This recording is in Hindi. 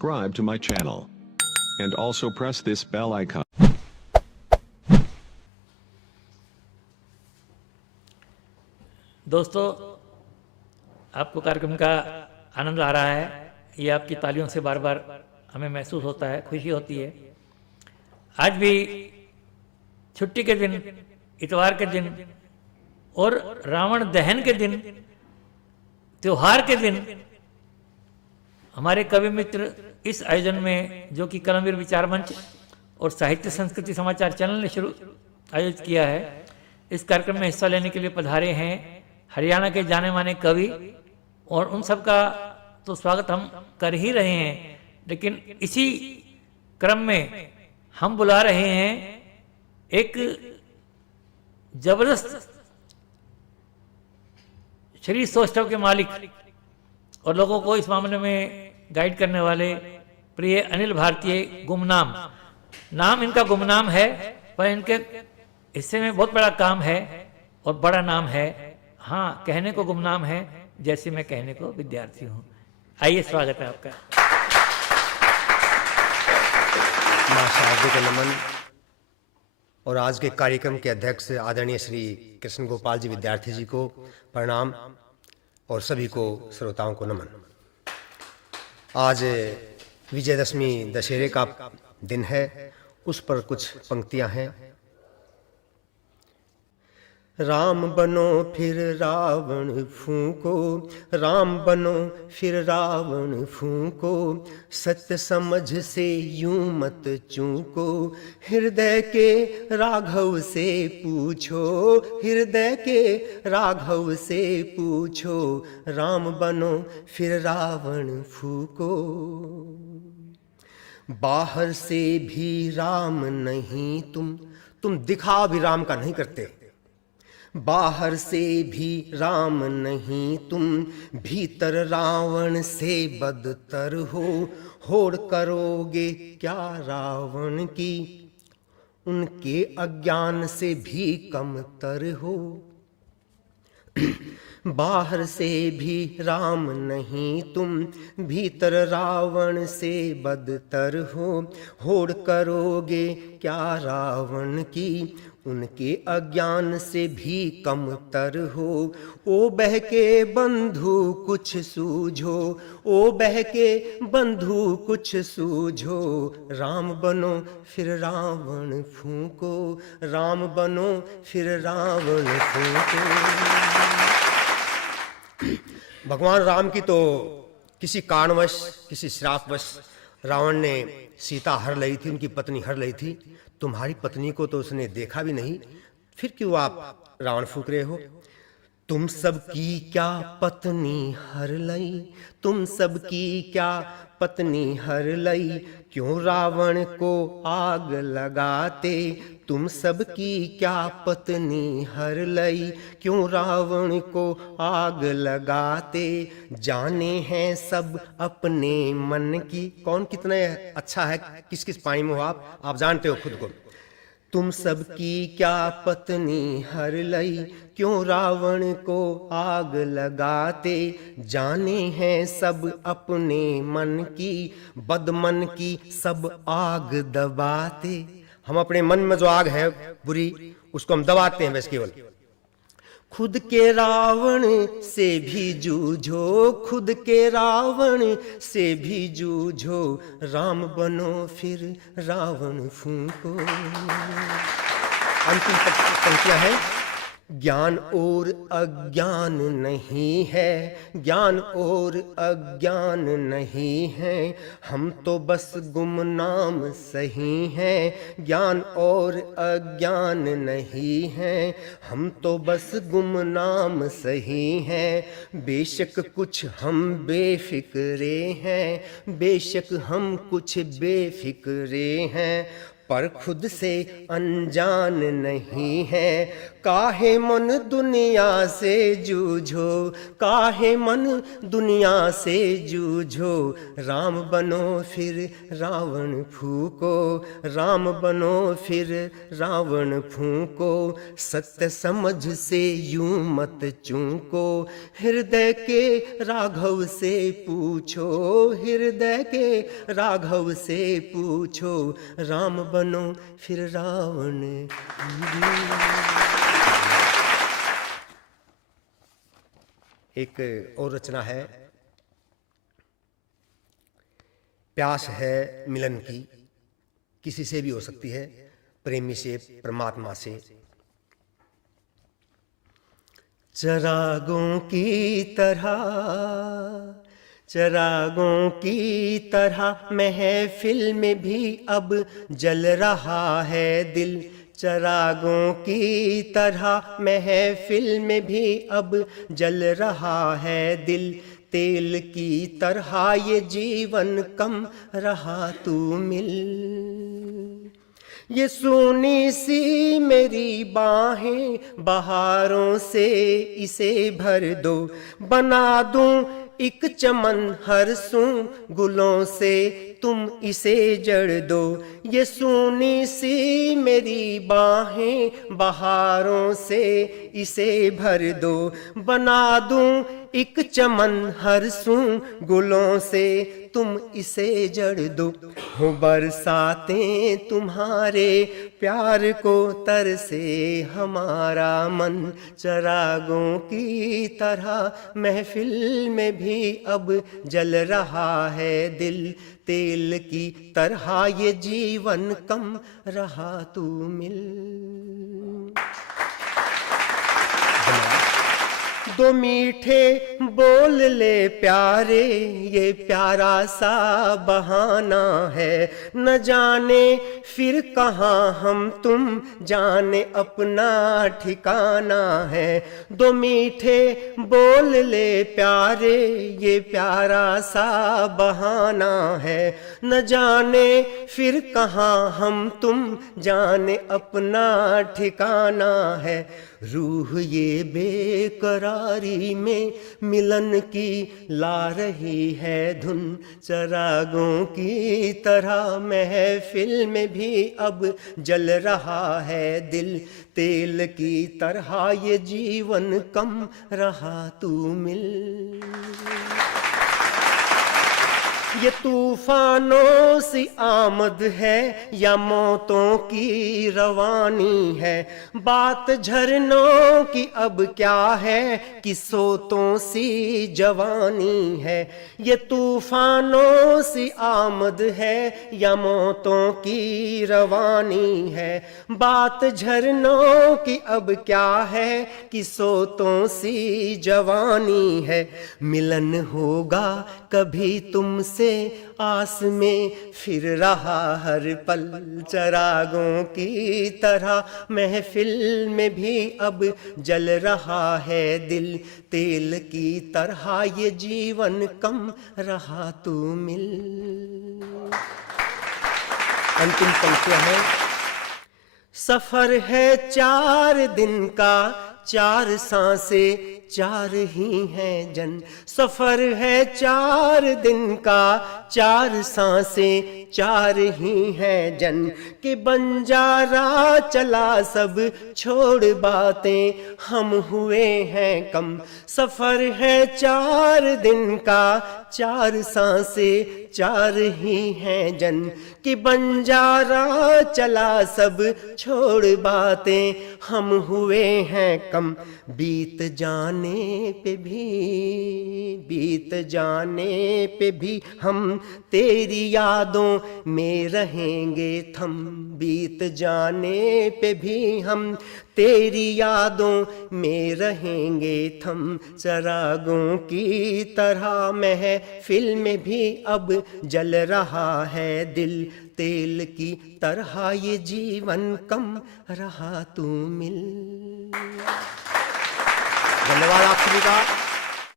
subscribe to my channel and also press this bell icon. दोस्तों, आपको कार्यक्रम का आनंद आ रहा है। ये आपकी तालियों से बार बार हमें महसूस होता है, खुशी होती है। आज भी छुट्टी के दिन, इतवार के दिन और रावण दहन के दिन, त्योहार के दिन हमारे कवि मित्र इस आयोजन में, जो कि कलमवीर विचार मंच और साहित्य संस्कृति समाचार चैनल ने शुरू आयोजित किया है, इस कार्यक्रम में हिस्सा लेने के लिए पधारे हैं हरियाणा के जाने माने कवि। और उन सब का तो स्वागत हम कर ही रहे हैं, लेकिन इसी क्रम में हम बुला रहे हैं एक जबरदस्त श्री सौष्ठव के मालिक और लोगों को इस मामले में गाइड करने वाले प्रिय अनिल भारतीय। गुमनाम नाम इनका गुमनाम है, पर इनके हिस्से में बहुत बड़ा काम है और बड़ा नाम है। हाँ, कहने को गुमनाम है, जैसे मैं कहने को विद्यार्थी हूँ। आइए, स्वागत है आपका। शारदीय का नमन और आज के कार्यक्रम के अध्यक्ष आदरणीय श्री कृष्ण गोपाल जी विद्यार्थी जी को प्रणाम और सभी को श्रोताओं को नमन। आज विजयदशमी दशहरे का दिन है, उस पर कुछ पंक्तियां हैं। राम बनो फिर रावण फूंको, राम बनो फिर रावण फूंको, सत्य समझ से यूं मत चूको, हृदय के राघव से पूछो, हृदय के राघव से पूछो, राम बनो फिर रावण फूंको। बाहर से भी राम नहीं तुम दिखा भी राम का नहीं करते। बाहर से भी राम नहीं तुम, भीतर रावण से बदतर हो, होड़ करोगे क्या रावण की, उनके अज्ञान से भी कमतर हो। बाहर से भी राम नहीं तुम, भीतर रावण से बदतर हो, होड़ करोगे क्या रावण की, उनके अज्ञान से भी कमतर हो। ओ बहके बंधु कुछ सूझो, ओ बहके बंधु कुछ सूझो, राम बनो फिर रावण फूंको, राम बनो फिर रावण फूंको। भगवान राम की तो किसी कारणवश, किसी श्रापवश रावण ने सीता हर ली थी, उनकी पत्नी हर ली थी। तुम्हारी पत्नी को तो उसने देखा भी नहीं, फिर क्यों आप रावण फूंक रहे हो। तुम सबकी क्या पत्नी हर लई, तुम सबकी क्या पत्नी हर लई, क्यों रावण को आग लगाते, तुम सबकी क्या पत्नी हर लई, क्यों रावण को आग लगाते, जाने हैं सब अपने मन की। कौन कितने अच्छा है, किस किस पानी में हो आप जानते हो खुद को। तुम सबकी क्या पत्नी हर लई, क्यों रावण को आग लगाते, जाने हैं सब अपने मन की, बदमन की सब आग दबाते। हम अपने मन में जो आग है बुरी, उसको हम दबाते हैं बस केवल। खुद के रावण से भी जूझो, खुद के रावण से भी जूझो, राम बनो फिर रावण फूंको। अंतिम पंक्तियां हैं। ज्ञान और अज्ञान नहीं है, ज्ञान और अज्ञान नहीं है, हम तो बस गुमनाम सही हैं। ज्ञान और अज्ञान नहीं है, हम तो बस गुमनाम सही हैं। बेशक कुछ हम बेफिक्रे हैं, बेशक हम कुछ बेफिक्रे हैं, पर खुद से अनजान नहीं है, काहे मन दुनिया से जूझो, काहे मन दुनिया से जूझो, राम बनो फिर रावण फूको, राम बनो फिर रावण फूको, सत्य समझ से यूं मत चूको, हृदय के राघव से पूछो, हृदय के राघव से पूछो, राम बनो फिर रावण। एक और रचना है, प्यास है मिलन की, किसी से भी हो सकती है, प्रेमी से, परमात्मा से। चरागों की तरह, चरागों की तरह महफिल में भी अब जल रहा है दिल, चरागों की तरह महफिल में भी अब जल रहा है दिल, तेल की तरह ये जीवन कम रहा तू मिल। ये सूनी सी मेरी बाहें बहारों से इसे भर दो, बना दूं एक चमन हरसूं गुलों से तुम इसे जड़ दो। ये सूनी सी मेरी बाहें बहारों से इसे भर दो, बना दूं एक चमन हरसूं गुलों से तुम इसे जड़ दो। हो बरसातें तुम्हारे प्यार को तरसे हमारा मन, चरागों की तरह महफिल में भी अब जल रहा है दिल, तेल की तरह ये जीवन कम रहा तू मिल। दो मीठे बोल ले प्यारे, ये प्यारा सा बहाना है, न जाने फिर कहाँ हम तुम जाने अपना ठिकाना है। दो मीठे बोल ले प्यारे, ये प्यारा सा बहाना है, न जाने फिर कहाँ हम तुम जाने अपना ठिकाना है। रूह ये बेकरारी में मिलन की ला रही है धुन, चरागों की तरह महफिल में भी अब जल रहा है दिल, तेल की तरह ये जीवन कम रहा तू मिल। ये तूफानों सी आमद है या मौतों की रवानी है, बात झरनों की अब क्या है कि सोतों सी जवानी है। ये तूफानों सी आमद है या मौतों की रवानी है, बात झरनों की अब क्या है कि सोतों सी जवानी है। मिलन होगा कभी तुमसे आस में फिर रहा हर पल, चरागों की तरह महफिल में भी अब जल रहा है दिल, तेल की तरह ये जीवन कम रहा तू मिल। अंतिम पंक्तियां है, सफर है 4 दिन का, 4 सांसें 4 ही हैं जन, सफर है 4 दिन का, 4 सांसें 4 ही हैं जन, कि बंजारा चला सब छोड़ बातें हम हुए हैं कम। सफर है 4 दिन का, 4 सांसें 4 ही हैं जन, कि बंजारा चला सब छोड़ बातें हम हुए हैं कम। बीत जाने पे भी, बीत जाने पे भी हम तेरी यादों में रहेंगे थम, बीत जाने पे भी हम तेरी यादों में रहेंगे थम, चरागों की तरह महफिल में भी अब जल रहा है दिल, तेल की तरह ये जीवन कम रहा तू मिल। धन्यवाद आप सभी का।